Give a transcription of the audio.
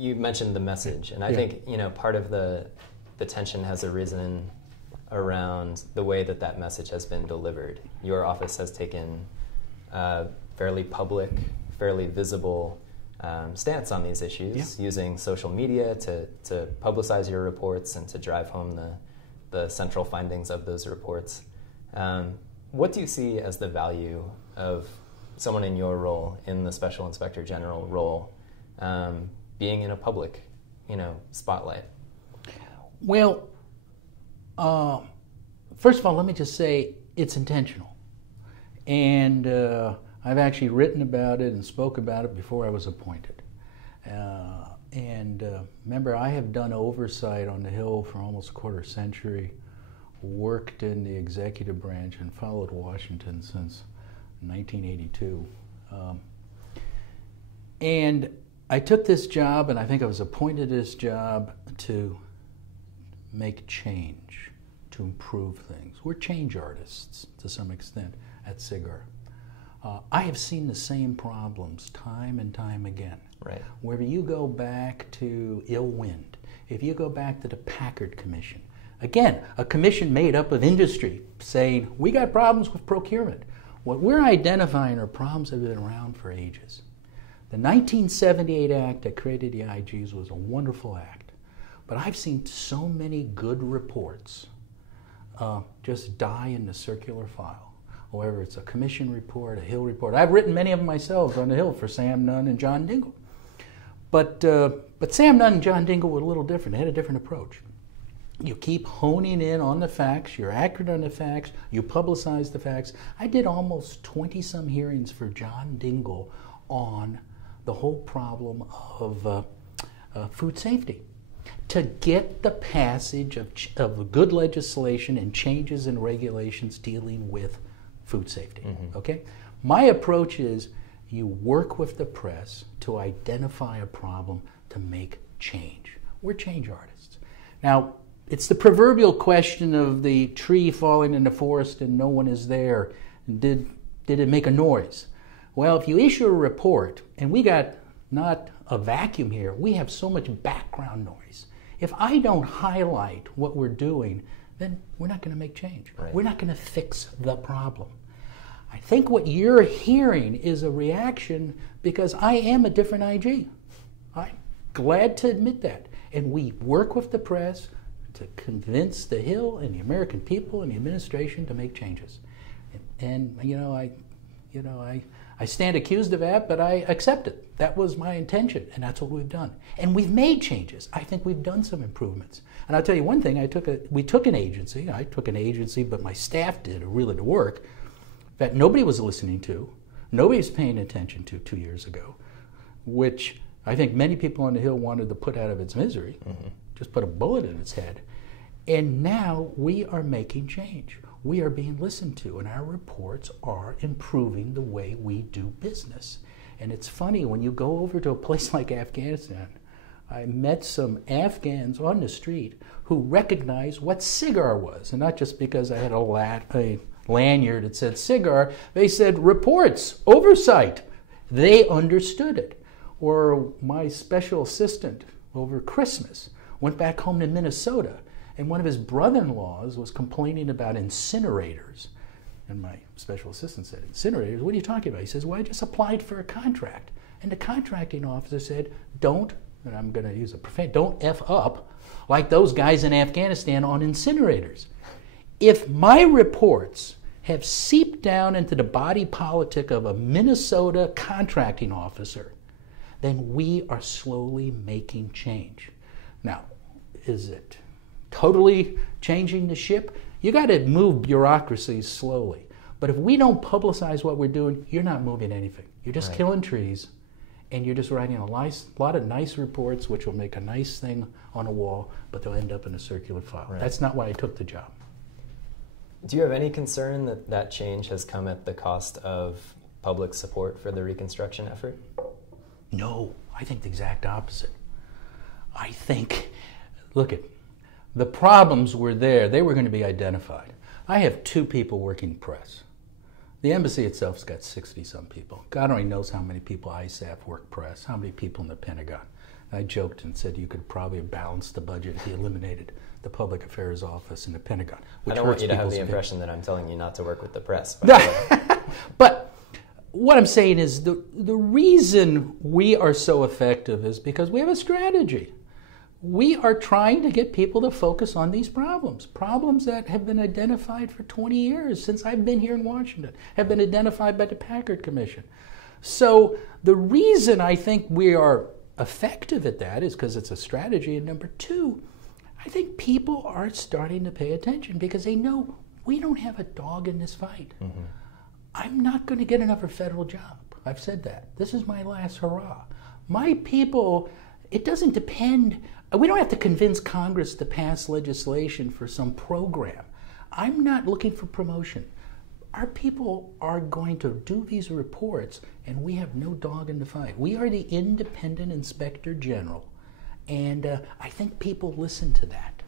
you mentioned the message, and I think part of the tension has arisen around the way that message has been delivered. Your office has taken a fairly public, fairly visible stance on these issues, using social media to publicize your reports and to drive home the central findings of those reports. What do you see as the value of someone in your role, in the Special Inspector General role, being in a public, spotlight? Well, first of all, let me just say it's intentional. And I've actually written about it and spoke about it before I was appointed. Remember, I have done oversight on the Hill for almost a quarter century, worked in the executive branch, and followed Washington since 1982. And I took this job, and I think I was appointed this job to make change, to improve things. We're change artists to some extent at SIGAR. I have seen the same problems time and time again. Right. Whether you go back to ill wind, if you go back to the Packard Commission, again, a commission made up of industry saying, we got problems with procurement. What we're identifying are problems that have been around for ages. The 1978 Act that created the IGs was a wonderful act, but I've seen so many good reports just die in the circular file. Whether it's a commission report, a Hill report. I've written many of them myself on the Hill for Sam Nunn and John Dingell. But Sam Nunn and John Dingell were a little different. They had a different approach. You keep honing in on the facts, you're accurate on the facts, you publicize the facts. I did almost 20-some hearings for John Dingell on the whole problem of food safety, to get the passage of good legislation and changes in regulations dealing with food safety. Okay? My approach is you work with the press to identify a problem to make change. We're change artists. Now, it's the proverbial question of the tree falling in the forest and no one is there. Did it make a noise? Well, if you issue a report, and we got not a vacuum here, we have so much background noise. If I don't highlight what we're doing, then we're not going to make change. Right. We're not going to fix the problem. I think what you're hearing is a reaction because I am a different IG. I'm glad to admit that. And we work with the press to convince the Hill and the American people and the administration to make changes. And I stand accused of that, but I accept it. That was my intention, and that's what we've done. And we've made changes. I think we've done some improvements. And I'll tell you one thing, we took an agency. I took an agency, but my staff did really the work that nobody was listening to, nobody was paying attention to 2 years ago, which I think many people on the Hill wanted to put out of its misery, just put a bullet in its head. And now we are making change. We are being listened to, and our reports are improving the way we do business. And it's funny, when you go over to a place like Afghanistan, I met some Afghans on the street who recognized what SIGAR was, and not just because I had a lanyard that said SIGAR, they said reports, oversight. They understood it. Or my special assistant over Christmas went back home to Minnesota, and one of his brother-in-laws was complaining about incinerators. And my special assistant said, incinerators? What are you talking about? He says, well, I just applied for a contract. And the contracting officer said, don't, and I'm going to use a profane, don't F up like those guys in Afghanistan on incinerators. If my reports have seeped down into the body politic of a Minnesota contracting officer, then we are slowly making change. Now, is it totally changing the ship? You got to move bureaucracies slowly. But if we don't publicize what we're doing, you're not moving anything. You're just killing trees, and you're just writing a lot of nice reports, which will make a nice thing on a wall, but they'll end up in a circular file. Right. That's not why I took the job. Do you have any concern that that change has come at the cost of public support for the Reconstruction effort? No, I think the exact opposite. I think, look, the problems were there. They were going to be identified. I have 2 people working press. The embassy itself's got 60-some people. God only knows how many people ISAF work press, how many people in the Pentagon. I joked and said you could probably balance the budget if you eliminated the Public Affairs Office in the Pentagon. I don't want you to have the impression that I'm telling you not to work with the press. But what I'm saying is the reason we are so effective is because we have a strategy. We are trying to get people to focus on these problems that have been identified for 20 years since I've been here in Washington, have been identified by the Packard Commission. So the reason I think we are effective at that is because it's a strategy. And number two, I think people are starting to pay attention because they know we don't have a dog in this fight. Mm-hmm. I'm not going to get another federal job. I've said that. This is my last hurrah. My people, it doesn't depend. We don't have to convince Congress to pass legislation for some program. I'm not looking for promotion. Our people are going to do these reports, and we have no dog in the fight. We are the independent inspector general, and I think people listen to that.